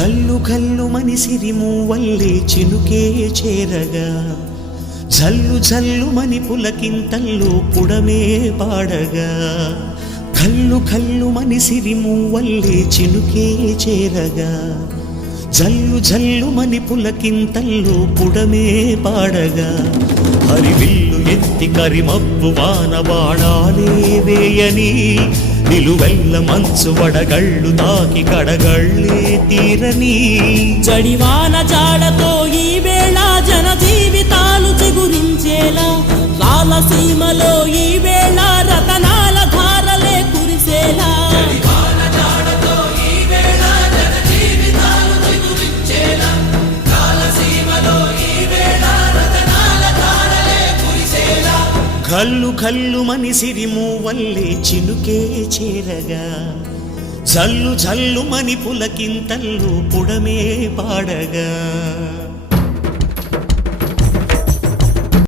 కల్లు కల్లు మని సిరిమూవల్లే చినుకే చేరగా జల్లు జల్లు మని పులకింతల్లో పుడమే పాడగా కల్లు కల్లు మని సిరిమూవల్లే చినుకే చేరగా జల్లు జల్లు మని పులకింతల్లో పుడమే పాడగా హరివిల్లు ఎత్తి కరిమబ్బు వాన బాణాలే వేయని నిలువెల్ల మంచు వడగళ్ళు తాకి కడగళ్ళే తీరని జడివాన జాడతో ఈ వేళ జన జీవితాలు చిగురించేలా రాలసీమలో ఈ వేళ రతనాల ధారలే కురిసేలా కల్లు కల్లు మని సిరిమూవల్లే చినుకే చేరగా జల్లు జల్లు మని పులకింతల్లు పుడమే పాడగా